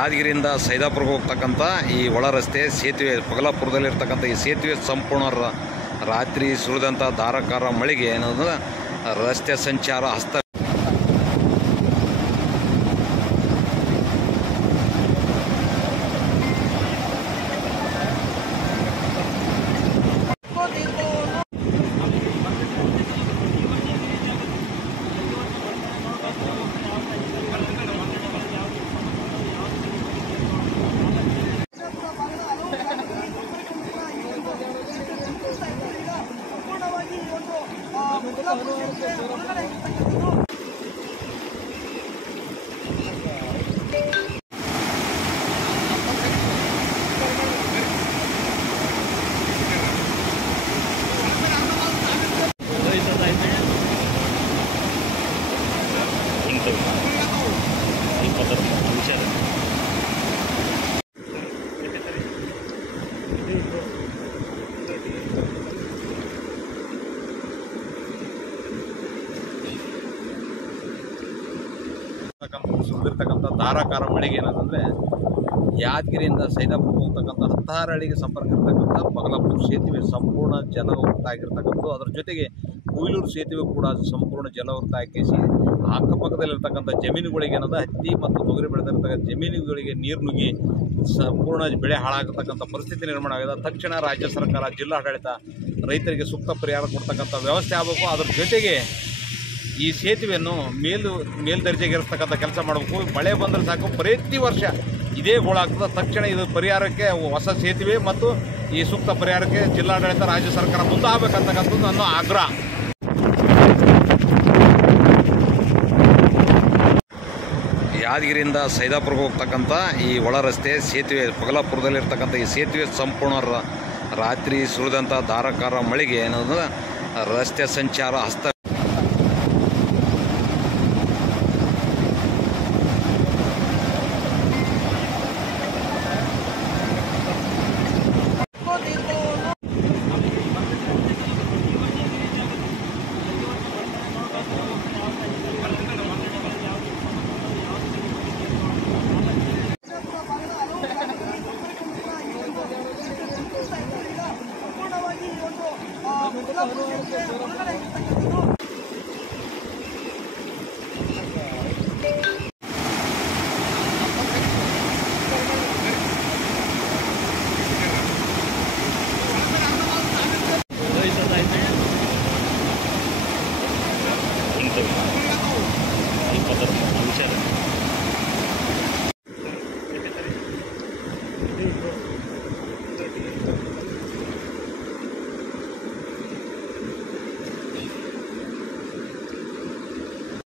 ಯಾದಗಿರಿಯಿಂದ ಸೈದಾಪುರಕ್ಕೆ ಹೋಗ್ತಕ್ಕಂಥ ಈ ಒಳ ರಸ್ತೆ ಸೇತುವೆ ಪಗಲಾಪುರದಲ್ಲಿರ್ತಕ್ಕಂಥ ಈ ಸೇತುವೆ ಸಂಪೂರ್ಣ ರಾತ್ರಿ ಸುರಿದಂಥ ಧಾರಾಕಾರ ಮಳೆಗೆ ಏನದು ರಸ್ತೆ ಸಂಚಾರ ಹಸ್ತ ಸುರಿದಿರ್ತಕ್ಕಂಥ ಧಾರಾಕಾರ ಮಳೆಗೆ ಏನಂತಂದರೆ ಯಾದಗಿರಿಯಿಂದ ಸೈದಾಪುರಕ್ಕೆ ಹೋಗ್ತಕ್ಕಂಥ 16 ಹಳ್ಳಿಗೆ ಸಂಪರ್ಕ ಇರ್ತಕ್ಕಂಥ ಪಗಲಾಪುರ ಸೇತುವೆ ಸಂಪೂರ್ಣ ಜಲವೃತ ಆಗಿರ್ತಕ್ಕಂಥದ್ದು. ಅದರ ಜೊತೆಗೆ ಕೊಯ್ಲೂರು ಸೇತುವೆ ಕೂಡ ಸಂಪೂರ್ಣ ಜಲವೃತ ಹಾಕಿಸಿ ಅಕ್ಕಪಕ್ಕದಲ್ಲಿರ್ತಕ್ಕಂಥ ಜಮೀನುಗಳಿಗೆ ಏನಂದ್ರೆ ಹತ್ತಿ ಮತ್ತು ತೊಗರಿ ಬೆಳೆದಿರ್ತಕ್ಕಂಥ ಜಮೀನುಗಳಿಗೆ ನೀರು ನುಗ್ಗಿ ಸಂಪೂರ್ಣ ಬೆಳೆ ಹಾಳಾಗತಕ್ಕಂಥ ಪರಿಸ್ಥಿತಿ ನಿರ್ಮಾಣ ಆಗಿದೆ. ತಕ್ಷಣ ರಾಜ್ಯ ಸರ್ಕಾರ, ಜಿಲ್ಲಾಡಳಿತ ರೈತರಿಗೆ ಸೂಕ್ತ ಪರಿಹಾರ ಕೊಡ್ತಕ್ಕಂಥ ವ್ಯವಸ್ಥೆ ಆಗಬೇಕು. ಅದರ ಜೊತೆಗೆ ಈ ಸೇತುವೆಯನ್ನು ಮೇಲ್ದರ್ಜೆಗೇರಿಸ್ತಕ್ಕಂಥ ಕೆಲಸ ಮಾಡಬೇಕು. ಮಳೆ ಬಂದರೆ ಸಾಕು, ಪ್ರತಿ ವರ್ಷ ಇದೇ ಗೋಳಾಗ್ತದೆ. ತಕ್ಷಣ ಇದು ಪರಿಹಾರಕ್ಕೆ ಹೊಸ ಸೇತುವೆ ಮತ್ತು ಈ ಸೂಕ್ತ ಪರಿಹಾರಕ್ಕೆ ಜಿಲ್ಲಾಡಳಿತ, ರಾಜ್ಯ ಸರ್ಕಾರ ಮುಂದೆ ಆಗಬೇಕಂತಕ್ಕಂಥದ್ದು ನನ್ನ ಆಗ್ರಹ. ಯಾದಗಿರಿಯಿಂದ ಸೈದಾಪುರಕ್ಕೆ ಹೋಗ್ತಕ್ಕಂಥ ಈ ಒಳ ರಸ್ತೆ ಸೇತುವೆ ಪಗಲಾಪುರದಲ್ಲಿರ್ತಕ್ಕಂಥ ಈ ಸೇತುವೆ ಸಂಪೂರ್ಣ ರಾತ್ರಿ ಸುರಿದಂಥ ಧಾರಾಕಾರ ಮಳೆಗೆ ಏನದು ರಸ್ತೆ ಸಂಚಾರ ಹಸ್ತ